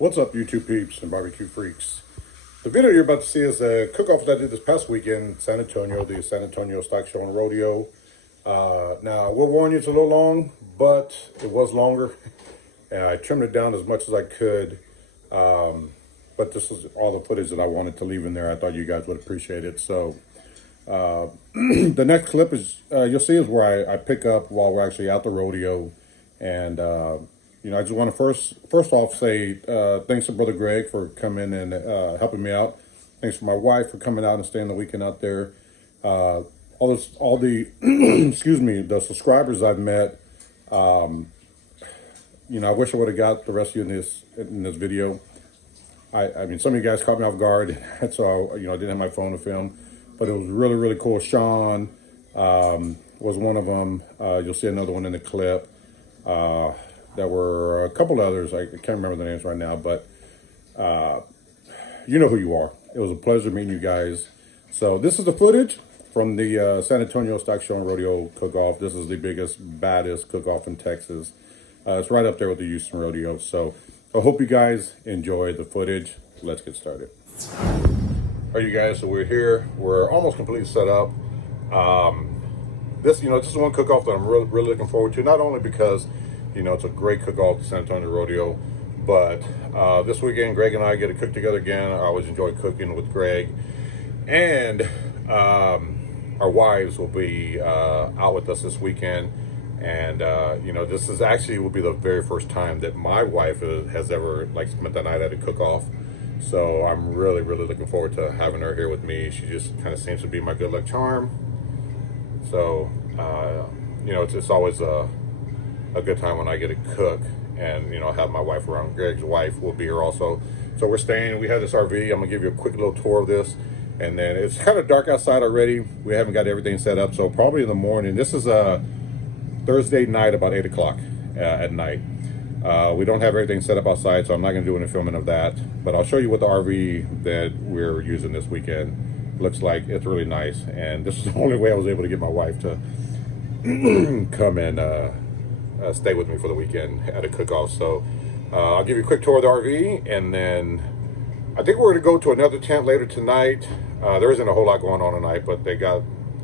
What's up, YouTube peeps and barbecue freaks? The video you're about to see is a cook-off that I did this past weekend in San Antonio, the San Antonio Stock Show and Rodeo. Now, I will warn you, it's a little long, but it was longer. And I trimmed it down as much as I could. But this is all the footage that I wanted to leave in there. I thought you guys would appreciate it. So, the next clip is, you'll see, is where I pick up while we're actually at the rodeo. And, I just want to first off say thanks to Brother Greg for coming and helping me out. Thanks to my wife for coming out and staying the weekend out there. All the excuse me, the subscribers I've met. I wish I would have got the rest of you in this video. I mean, some of you guys caught me off guard, so I didn't have my phone to film, but it was really, really cool. Sean was one of them. You'll see another one in the clip. There were a couple others. I can't remember the names right now, but you know who you are. It was a pleasure meeting you guys. So this is the footage from the San Antonio Stock Show and Rodeo cook-off. This is the biggest, baddest cook-off in Texas. It's right up there with the Houston Rodeo. So I hope you guys enjoy the footage. Let's get started. All right, you guys, so we're here. We're almost completely set up. This is one cook-off that I'm really looking forward to, not only because it's a great cook-off, the San Antonio Rodeo, but this weekend, Greg and I get to cook together again. I always enjoy cooking with Greg. And our wives will be out with us this weekend. And, this is actually will be the very first time that my wife has ever, spent the night at a cook-off. So I'm really looking forward to having her here with me. She just kind of seems to be my good luck charm. So, it's always a good time when I get to cook and, have my wife around. Greg's wife will be here also. So we have this RV. I'm gonna give you a quick little tour of this. And then it's kind of dark outside already. We haven't got everything set up. So probably in the morning, this is a Thursday night, about 8 o'clock at night. We don't have everything set up outside, so I'm not gonna do any filming of that. But I'll show you what the RV that we're using this weekend looks like. It's really nice. And this is the only way I was able to get my wife to come and stay with me for the weekend at a cook-off. So I'll give you a quick tour of the RV, and then I think we're going to go to another tent later tonight. There isn't a whole lot going on tonight, but they got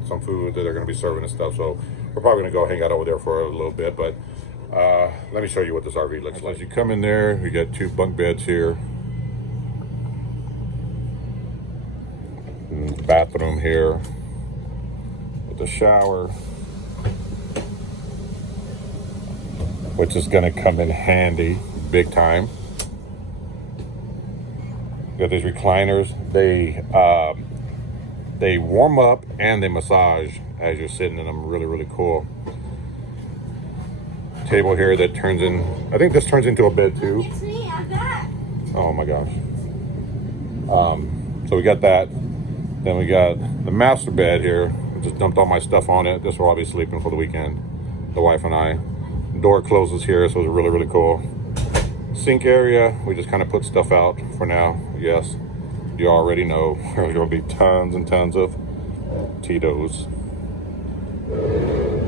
some food that they're going to be serving and stuff, so we're probably going to go hang out over there for a little bit. But let me show you what this RV looks like. As you come in there, we got 2 bunk beds here, and the bathroom here with the shower, which is going to come in handy big time. Got these recliners. They warm up and they massage as you're sitting in them. Really cool. Table here that turns in, I think this turns into a bed too. It's me, I'm back. Oh my gosh. So we got that. Then we got the master bed here. I just dumped all my stuff on it. This is where I'll be sleeping for the weekend, the wife and I. Door closes here, so it's really cool. Sink area, we just kind of put stuff out for now. Yes, you already know there's going to be tons and tons of TITO'S.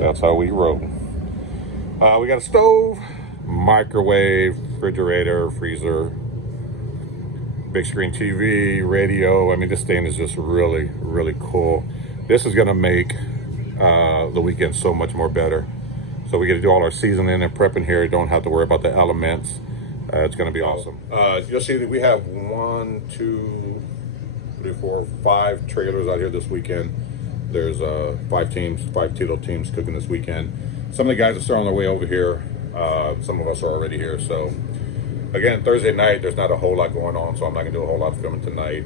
That's how we roll. We got a stove, microwave, refrigerator, freezer, big screen TV, radio. I mean, this thing is just really cool. This is going to make the weekend so much more better. So we get to do all our seasoning and prepping here. You don't have to worry about the elements. It's going to be awesome. You'll see that we have 1, 2, 3, 4, 5 trailers out here this weekend. There's 5 TITO teams cooking this weekend. Some of the guys are still on their way over here. Some of us are already here. So again, Thursday night, there's not a whole lot going on, so I'm not going to do a whole lot of filming tonight.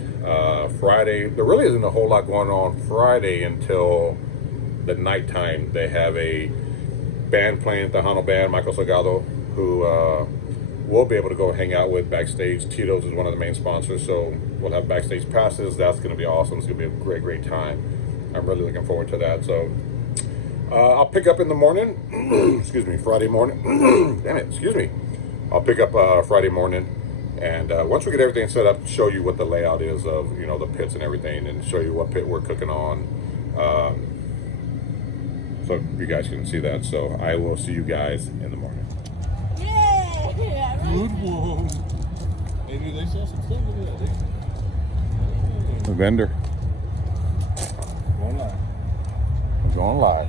Friday, there really isn't a whole lot going on Friday until the nighttime. They have a band playing, Tejano band, Michael Salgado, who we'll be able to go hang out with backstage. TITO'S is one of the main sponsors, so we'll have backstage passes. That's going to be awesome. It's going to be a great time. I'm really looking forward to that. So I'll pick up in the morning. Excuse me, Friday morning. Damn it, excuse me. I'll pick up Friday morning, and once we get everything set up, show you what the layout is of the pits and everything, and show you what pit we're cooking on. So you guys can see that. So I will see you guys in the morning. Yeah. Good one. The vendor. Going live. We're going live.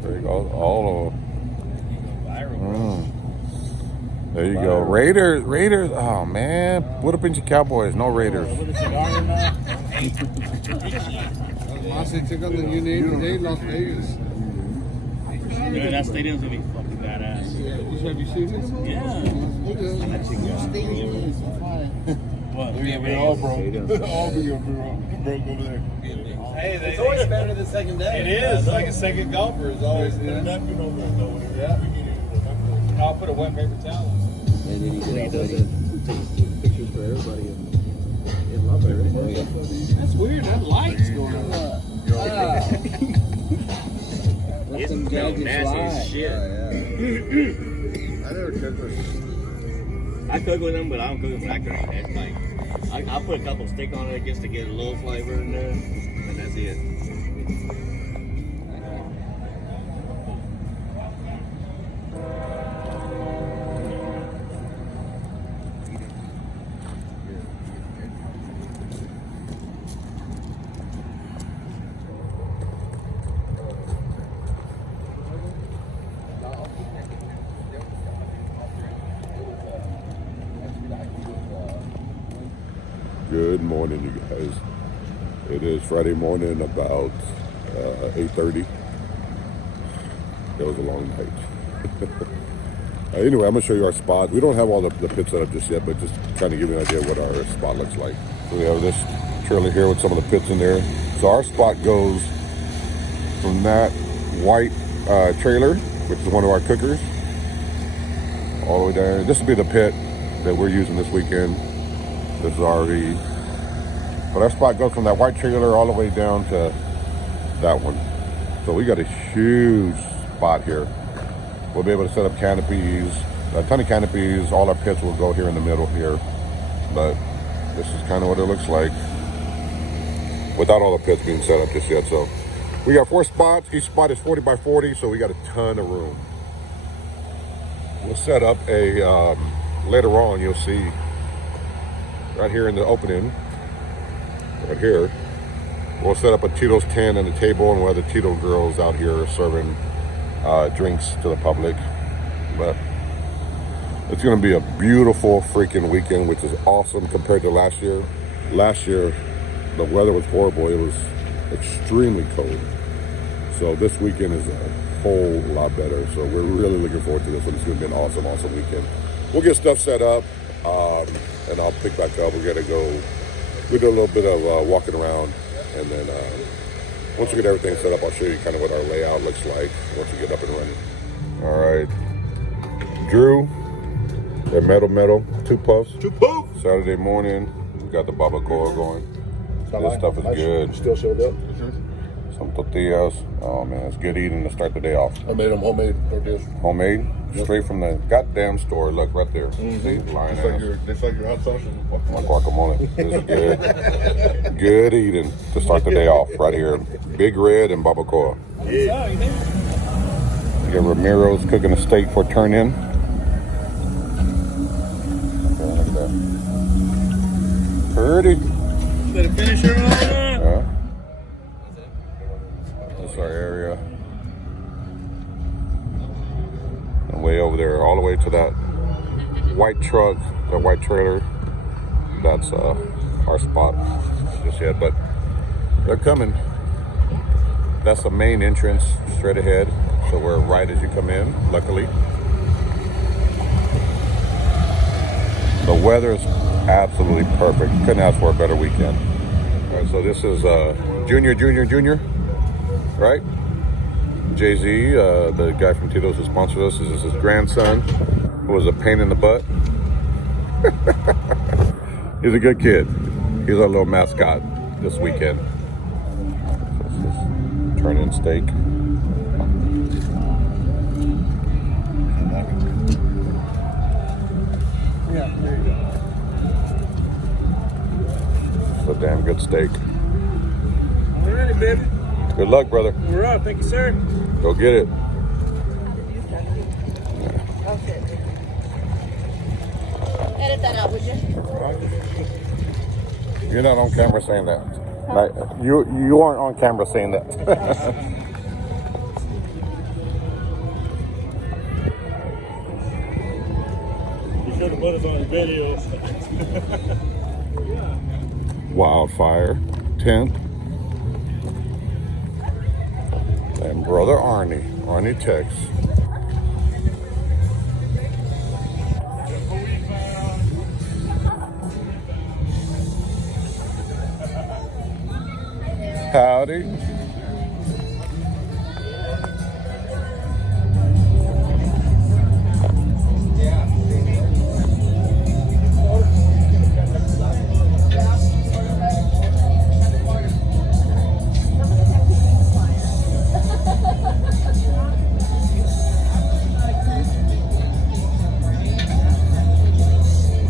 There you go. All of them. There you go. Raiders. Oh man, what a bunch of Cowboys. No Raiders. Mossy took on the new name today, Las Vegas. Dude, that stadium's gonna be fucking badass. Have you seen this? Yeah. What? We all broke. All broke over there. Hey, it's always better the second day. It is. Like a second golfer is always there. Yeah. I'll put a wet paper towel. And then he does pictures for everybody in love it. That's weird. That light's going on. It's nasty as shit. I never cooked with. I cook with them, but I don't cook with blackberry. It's like I'll put a couple stick on it just to get a little flavor in there, and that's it. Good morning, you guys. It is Friday morning, about 8:30. It was a long night. Anyway, I'm gonna show you our spot. We don't have all the pits set up just yet, but just kind of give you an idea of what our spot looks like. So we have this trailer here with some of the pits in there. So our spot goes from that white trailer, which is one of our cookers, all the way down. This will be the pit that we're using this weekend. This is RV. But our spot goes from that white trailer all the way down to that one. So we got a huge spot here. We'll be able to set up canopies, a ton of canopies. All our pits will go here in the middle here. But this is kind of what it looks like without all the pits being set up just yet. So we got 4 spots. Each spot is 40 by 40, so we got a ton of room. We'll set up a, later on you'll see, right here in the opening, right here, we'll set up a TITO'S tent and a table, and we'll have the TITO girls out here serving drinks to the public. But it's going to be a beautiful freaking weekend, which is awesome compared to last year. Last year, the weather was horrible. It was extremely cold. So this weekend is a whole lot better. So we're really looking forward to this one. It's going to be an awesome, awesome weekend. We'll get stuff set up. And I'll pick back up. We're gonna go. We do a little bit of walking around, and then once we get everything set up, I'll show you kind of what our layout looks like once we get up and running. All right, Drew, the metal, 2 puffs. 2 puffs. Saturday morning, we got the barbacoa going. This stuff is good. Still showed up. Some tortillas. Oh man, it's good eating to start the day off. I made them homemade tortillas. Homemade, straight from the goddamn store. Look right there. See, lying ass. It's like your hot sauce. My guacamole. This is good. Good eating to start the day off right here. Big Red and barbacoa. Yeah. You got Ramiro's cooking a steak for turn in. Look at that. Pretty. Better finish her on up. Yeah. This is our area. And way over there, all the way to that white truck, that white trailer. That's our spot just yet, but they're coming. That's the main entrance straight ahead. So we're right as you come in, luckily. The weather is absolutely perfect. Couldn't ask for a better weekend. All right, so this is Junior, right? Jay-Z, the guy from TITO'S who sponsored us, this is his grandson, who was a pain in the butt. He's a good kid. He's our little mascot this weekend. So let's just turn in steak. Yeah, there you go. It's a damn good steak. All righty, baby. Good luck, brother. We're up. Thank you, sir. Go get it. Edit that out, would you? You're not on camera saying that. You aren't on camera saying that. You should have put us on video. Wildfire, 10th. And brother Arnie Tex. Howdy.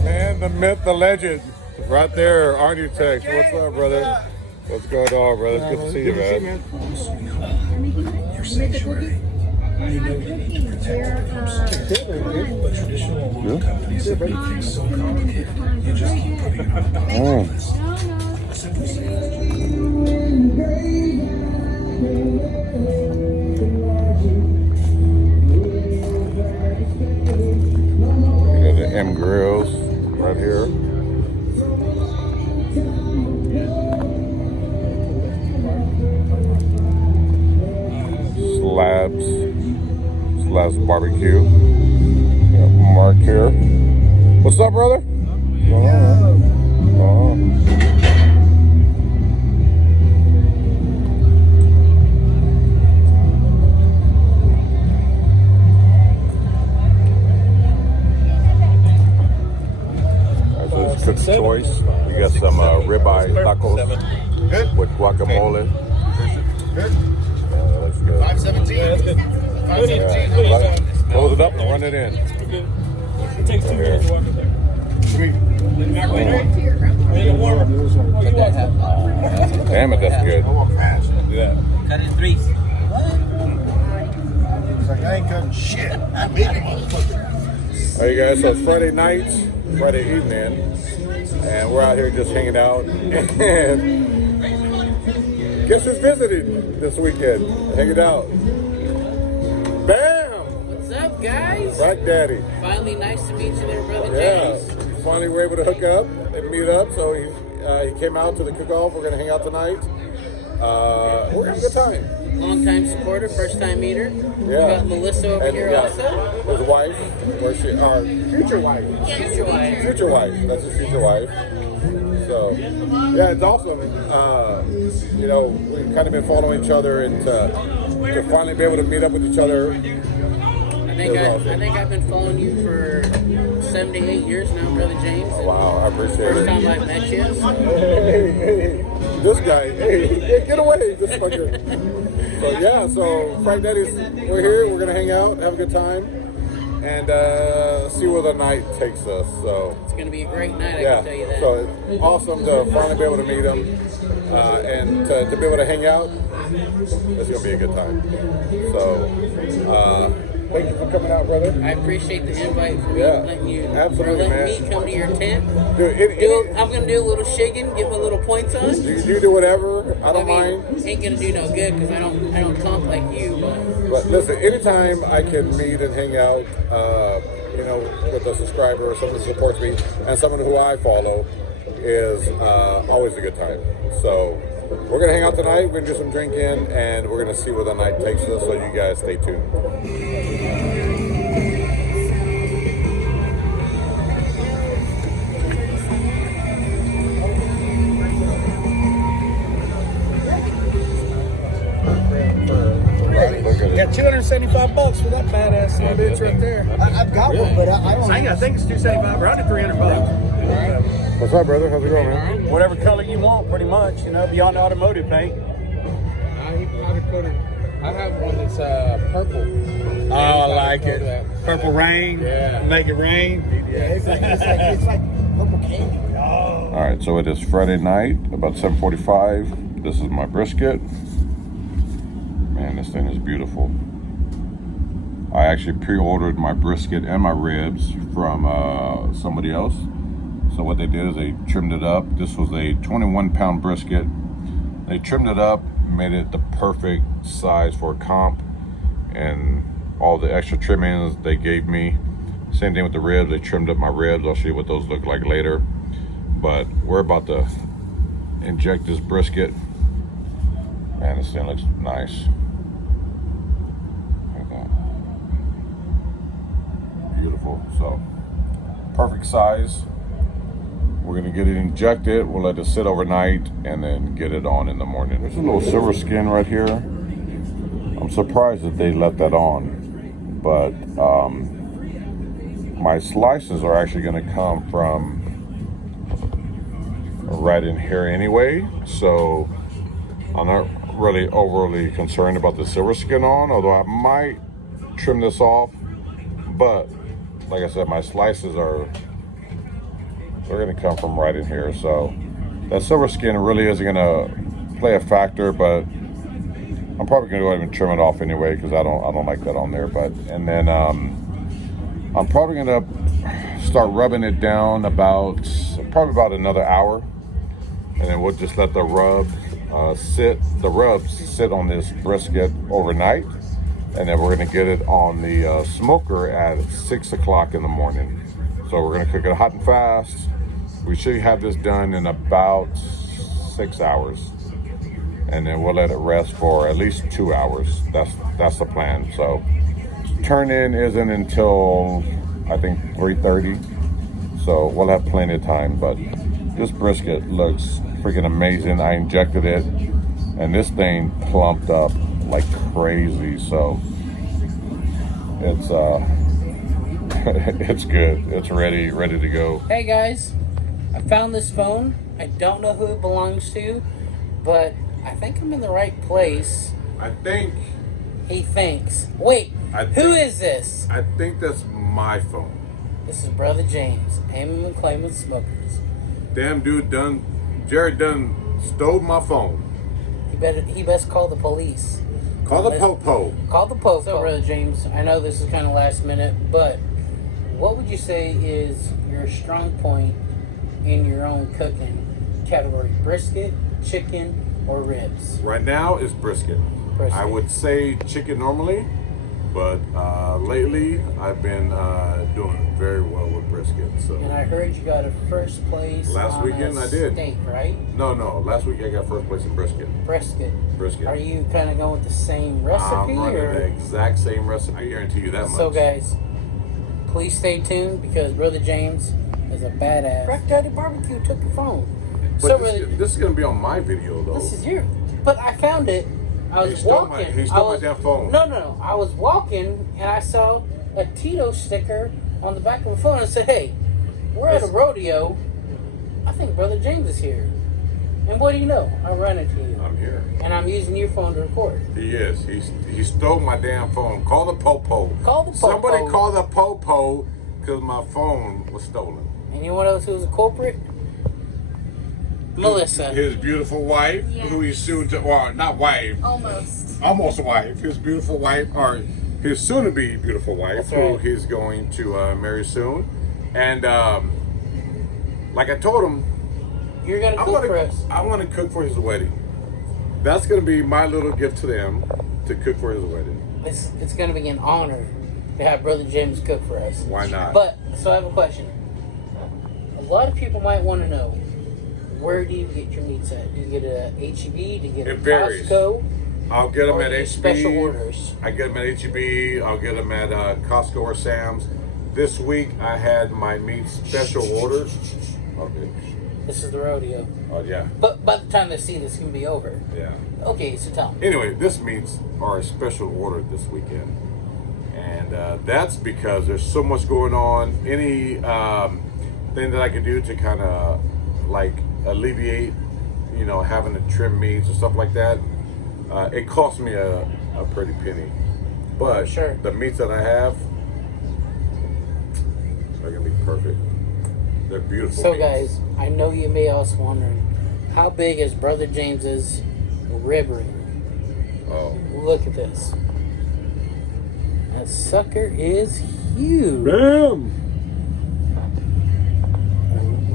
Man, the myth, the legend. Right there, Arnie Tex. What's up, brother? What's going on, brother? It's good to see you, man. You got the M grills right here. Slabs barbecue. Got Mark here. What's up, brother? That's Cook's Choice. We got some ribeye tacos with guacamole. That's good. 517. 517. Close it up and run it in. It takes 2 minutes to walk in there. Sweet. Damn it, that's good. Cut in threes. It's like I ain't cutting shit. I beat the motherfucker. Alright guys, so it's Friday night, Friday evening, and we're out here just hanging out. And guess who's visiting this weekend? Hanging out. Bam! What's up, guys? Rock Daddy. Finally, nice to meet you there, brother Yeah, James. we finally were able to hook up and meet up. So he came out to the cook-off. We're gonna hang out tonight. We're having a good time. Long-time supporter, first-time meeter. Yeah. We got Melissa over here also. His wife, or our future wife. Future wife. Future wife. That's his future wife. So, yeah, it's awesome. You know, we've kind of been following each other, and to finally be able to meet up with each other. I think I've been following you for 7 to 8 years now, brother James. And Wow, I appreciate first it. time I've met you. Hey, this guy, hey, get away, this fucker. So yeah, so Frank Daddy's, we're here, we're gonna hang out, have a good time, and see where the night takes us. So It's going to be a great night, I yeah, can tell you that. so it's awesome to finally be able to meet him, and to be able to hang out. It's gonna be a good time. So thank you for coming out, brother. I appreciate the invite for Yeah, letting you absolutely, letting man. me come to your tent. Dude, I'm going to do a little shaking, get my little points on. you do whatever. I don't mind. Ain't gonna do no good because I don't comp like you. But listen, anytime I can meet and hang out, you know, with a subscriber or someone who supports me and someone who I follow is always a good time. So we're gonna hang out tonight. We're gonna do some drinking, and we're gonna see where the night takes us. So you guys stay tuned. Look at Got $275 for that badass son of a bitch right there. I've got one, but I don't. I think it's $275. We're under $300. What's up, brother? How's it going, man? Whatever color you want, pretty much. You know, beyond automotive paint. Powder coated purple. Oh, I like it. Purple rain. Yeah. Make it rain. Yeah, it's like purple candy. All right, so it is Friday night, about 7:45. This is my brisket. Man, this thing is beautiful. I actually pre-ordered my brisket and my ribs from somebody else. So what they did is they trimmed it up. This was a 21-pound brisket. They trimmed it up, made it the perfect size for a comp, and all the extra trimmings they gave me. Same thing with the ribs. They trimmed up my ribs. I'll show you what those look like later. But we're about to inject this brisket. Man, this thing looks nice. Look at that. Beautiful. So, perfect size. We're gonna get it injected. We'll let it sit overnight and then get it on in the morning. There's a little silver skin right here. I'm surprised that they let that on, but my slices are actually gonna come from right in here anyway, so I'm not really overly concerned about the silver skin on, although I might trim this off. But like I said, my slices they're gonna come from right in here, so that silver skin really isn't gonna play a factor, but I'm probably gonna go ahead and trim it off anyway because I don't like that on there. But and then I'm probably gonna start rubbing it down probably about another hour, and then we'll just let the rubs sit on this brisket overnight, and then we're gonna get it on the smoker at 6 o'clock in the morning. So we're gonna cook it hot and fast. We should have this done in about 6 hours, and then we'll let it rest for at least 2 hours. That's the plan. So turn in isn't until I think 3:30, so we'll have plenty of time. But this brisket looks freaking amazing. I injected it, and this thing plumped up like crazy. So it's it's good. It's ready to go. Hey guys, I found this phone. I don't know who it belongs to, but I think I'm in the right place. I think He thinks. Wait, who is this? I think that's my phone. This is Brother James, aiming and claiming smokers. Damn dude Jared stole my phone. He best call the police. Call the po-po. Call the popo. So, Brother James, I know this is kind of last minute, but what would you say is your strong point in your own cooking category? Brisket, chicken, or ribs? Right now it's brisket. I would say chicken normally, but lately I've been doing very well with brisket. So. And I heard you got a first place Last weekend I did. Steak, right? No. Last week I got first place in brisket. Brisket. Brisket. Are you kind of going with the same recipe? I'm running or? the exact same recipe. I guarantee you that much. So guys, please stay tuned because Brother James is a badass. Crack Daddy Barbecue took your phone. But So this is going to be on my video though. this is yours. But I found it. I was walking. He stole my damn phone. No. I was walking and I saw a TITO'S sticker on the back of the phone and said, "Hey, we're at a rodeo. I think Brother James is here." And what do you know? I run into you. I'm here. And I'm using your phone to record. He is. He stole my damn phone. Call the po-po. Call the po-po. Somebody call the po-po because my phone was stolen. And you know what else who's a culprit? Melissa. His beautiful wife, who he's soon to, well, not wife. Almost wife. His beautiful wife, or his soon-to-be beautiful wife, who he's going to marry soon. And like I told him, You're going to cook for us. I want to cook for his wedding. That's going to be my little gift to them, to cook for his wedding. It's going to be an honor to have Brother James cook for us. Why not? But, so I have a question. A lot of people might want to know, where do you get your meats at? Do you get it at HEB? Do you get it at Costco? I'll get them Or at do you HEB. special orders? I get them at HEB. I'll get them at Costco or Sam's. This week I had my meat special orders. Okay. This is the rodeo. Oh yeah. But by the time they see this, it's going to be over. Yeah. Okay, so tell me. Anyway, this meats are a special order this weekend, and that's because there's so much going on. Any thing that I can do to kind of like alleviate, having to trim meats and stuff like that, it costs me a pretty penny. But Sure. the meats that I have, they're gonna be perfect. They're beautiful. So meats. guys, I know you may also wondering, how big is Brother James's rib ring? Oh, Look at this. That sucker is huge. damn!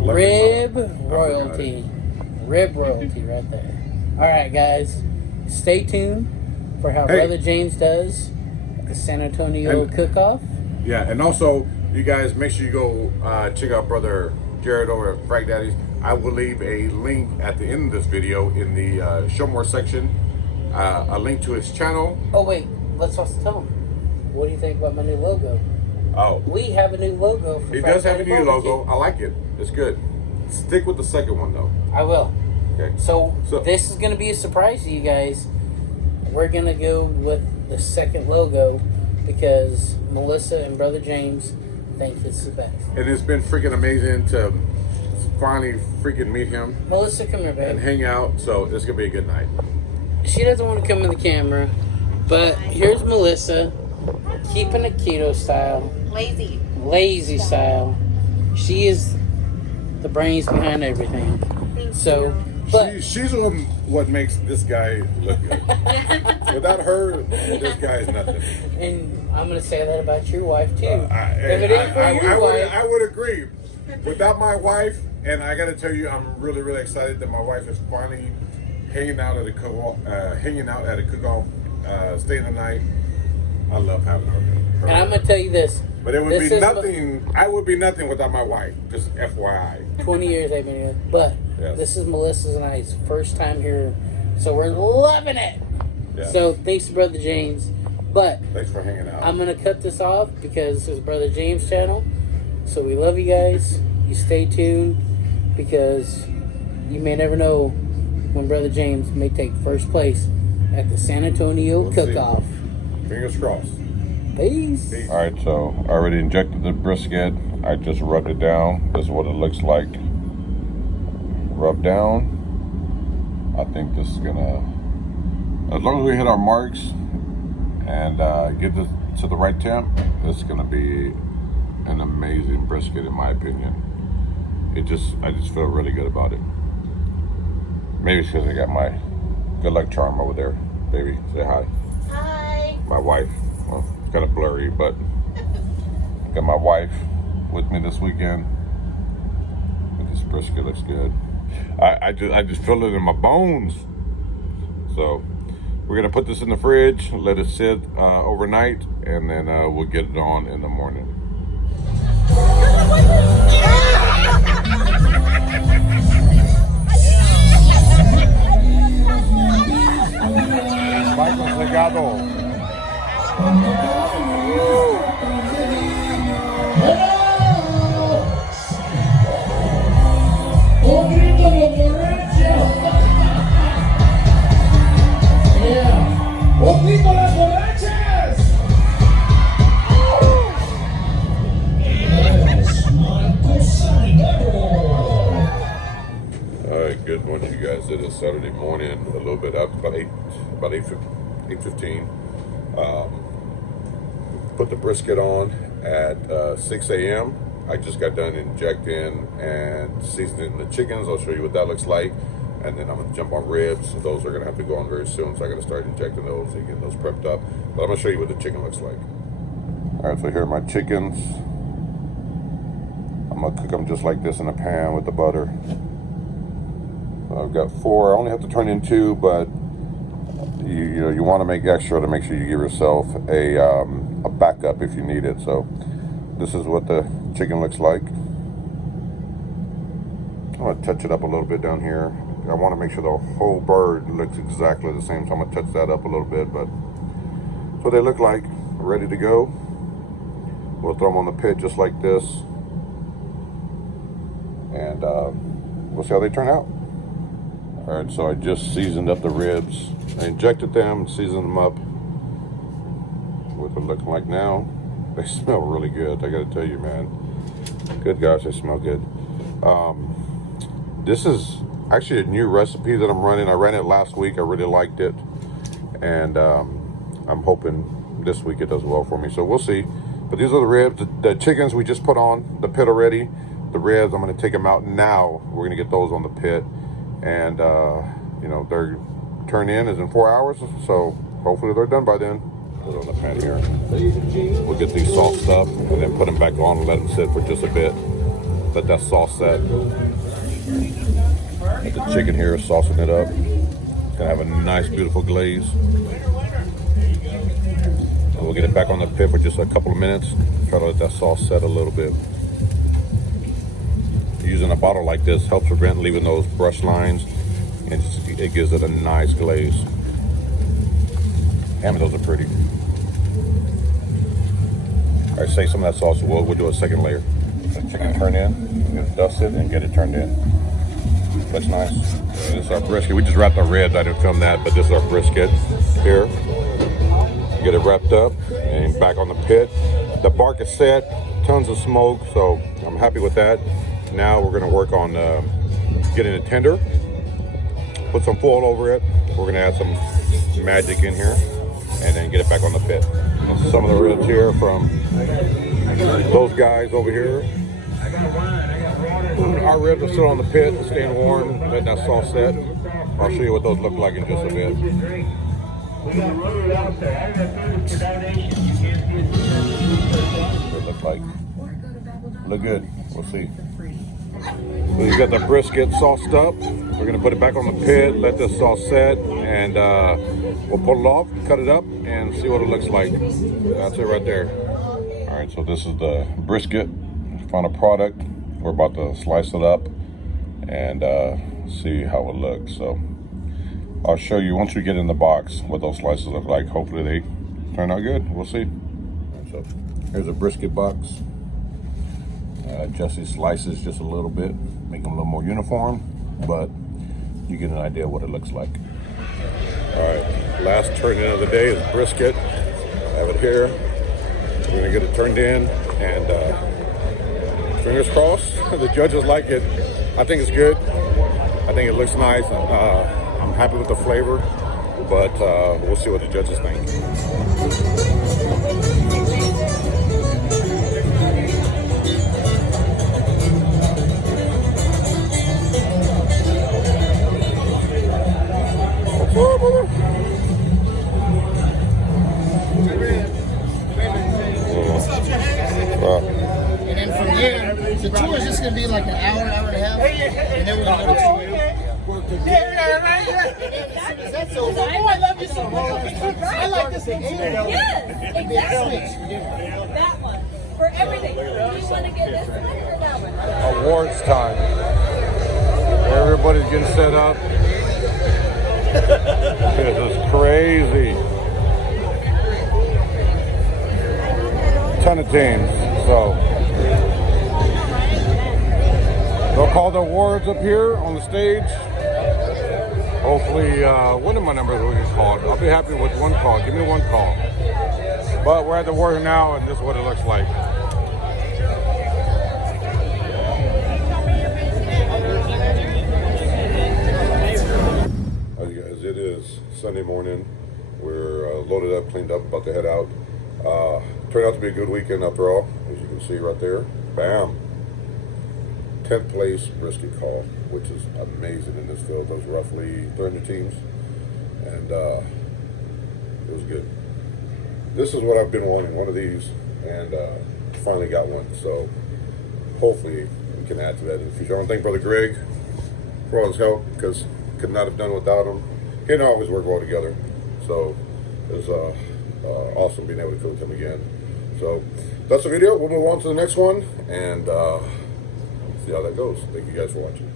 Rib Lucky royalty. Rib royalty right there. Alright guys, stay tuned for how Hey. Brother James does at the San Antonio And- cook-off. Yeah, and also, you guys make sure you go check out Brother Jared over at Frag Daddy's. I will leave a link at the end of this video in the show more section. A link to his channel. Oh wait, let's also tell him. What do you think about my new logo? Oh, We have a new logo for he Friday does have a Night new Barbecue. logo. I like it. It's good. Stick with the second one though. I will. Okay. So So- this is going to be a surprise to you guys. We're going to go with the second logo because Melissa and Brother James think it's the best. And it's been freaking amazing to finally freaking meet him Melissa, come here, and babe. hang out. So it's gonna be a good night. She doesn't want to come in the camera, but here's Melissa, keeping it keto style, lazy style. She is the brains behind everything. So, but She's what makes this guy look good. Without her, this guy's nothing. and I'm gonna say that about your wife too. I if it ain't for your wife, I would agree. Without my wife, and I got to tell you, I'm really, really excited that my wife is finally hanging out at a cook-off, staying the night. I love having her. and I'm gonna tell you this. But it would This be is nothing. I would be nothing without my wife. Just FYI. 20 years they've been here. But Yes. this is Melissa's and I's first time here. So we're loving it. Yeah. So thanks to Brother James. But Thanks for hanging out. I'm going to cut this off because this is Brother James' channel. So we love you guys. You stay tuned because you may never know when Brother James may take first place at the San Antonio We'll see. Cook-Off. Fingers crossed. Peace. All right, so I already injected the brisket. I just rubbed it down. This is what it looks like. Rub down. I think this is gonna, as long as we hit our marks and get this to the right temp, it's gonna be an amazing brisket in my opinion. I just feel really good about it. Maybe it's because I got my good luck charm over there. Baby, say hi. Hi. My wife. Well, it's kind of blurry, but got my wife with me this weekend. This brisket looks good. I just feel it in my bones. So we're gonna put this in the fridge, let it sit overnight, and then we'll get it on in the morning. Michael Segado. Un grito de borracho. Yeah. Un grito de las borrachas. Es Marcos Salgado. All right, good morning, you guys. It is Saturday morning, a little bit after about 8:15. Put the brisket on at 6 a.m. I just got done injecting and seasoning the chickens. I'll show you what that looks like. And then I'm gonna jump on ribs. Those are gonna have to go on very soon, so I gotta start injecting those and getting those prepped up. But I'm gonna show you what the chicken looks like. All right, so here are my chickens. I'm gonna cook them just like this in a pan with the butter. I've got 4. I only have to turn in 2, but you want to make extra to make sure you give yourself a backup if you need it. So this is what the chicken looks like. I'm going to touch it up a little bit down here. I want to make sure the whole bird looks exactly the same, so I'm going to touch that up a little bit. But that's what they look like, ready to go. We'll throw them on the pit just like this, and we'll see how they turn out. All right, so I just seasoned up the ribs. I injected them, seasoned them up. What they're looking like now. They smell really good, I gotta tell you, man. Good gosh, they smell good. This is actually a new recipe that I'm running. I ran it last week, I really liked it. And I'm hoping this week it does well for me. So we'll see. But these are the ribs. The chickens we just put on the pit already. The ribs, I'm going to take them out now. We're going to get those on the pit. And, you know, they're turned in is in 4 hours. So hopefully they're done by then. Put it on the pan here. We'll get these sauced up and then put them back on and let them sit for just a bit. Let that sauce set. Get the chicken here, saucing it up. It's gonna have a nice, beautiful glaze. And we'll get it back on the pit for just a couple of minutes. Try to let that sauce set a little bit. Using a bottle like this helps prevent leaving those brush lines, and it gives it a nice glaze. Damn, those are pretty. All right, save some of that sauce. We'll do a second layer. The chicken turn in, get it dusted, and get it turned in. Looks nice. This is our brisket. We just wrapped our ribs. I didn't film that, but this is our brisket here. Get it wrapped up and back on the pit. The bark is set, tons of smoke, so I'm happy with that. Now we're gonna work on getting it tender. Put some foil over it. We're gonna add some magic in here and then get it back on the pit. And some of the ribs here from those guys over here. Our ribs are still on the pit, staying warm, letting that sauce set. I'll show you what those look like in just a bit. What they look like. Look good. We'll see. So you got the brisket sauced up. We're gonna put it back on the pit, let this sauce set, and we'll pull it off, cut it up, and see what it looks like. That's it right there. All right, so this is the brisket, final product. We're about to slice it up and see how it looks. So I'll show you once we get in the box what those slices look like. Hopefully they turn out good. We'll see. So here's a brisket box. Adjust these slices just a little bit, make them a little more uniform, but you get an idea what it looks like. All right, last turn in of the day is brisket. I have it here. We're gonna get it turned in, and fingers crossed, the judges like it. I think it's good. I think it looks nice. I'm happy with the flavor, but we'll see what the judges think. And then from there, the tour is just going to be like an hour, hour and a half. And then we're going to go to work together. That's over. Oh, I love you so much. I like this one too. Yes, exactly. That one. For everything. Do you want to get this one or that one? Awards time. Everybody's getting set up. This is crazy. Ton of teams. So they'll call the awards up here on the stage. Hopefully, one of my numbers will get called. I'll be happy with one call. Give me one call. But we're at the award now, and this is what it looks like. Hey guys, it is Sunday morning. We're loaded up, cleaned up, about to head out. Turned out to be a good weekend after all, as you can see right there. Bam! 10th place brisket call, which is amazing in this field. There's roughly 300 teams, and it was good. This is what I've been wanting, one of these, and finally got one. So hopefully we can add to that in the future. I want to thank Brother Greg for all his help, because could not have done it without him. He and I always work well together, so it was awesome being able to cook with him again. So that's the video. We'll move on to the next one and see how that goes. Thank you guys for watching.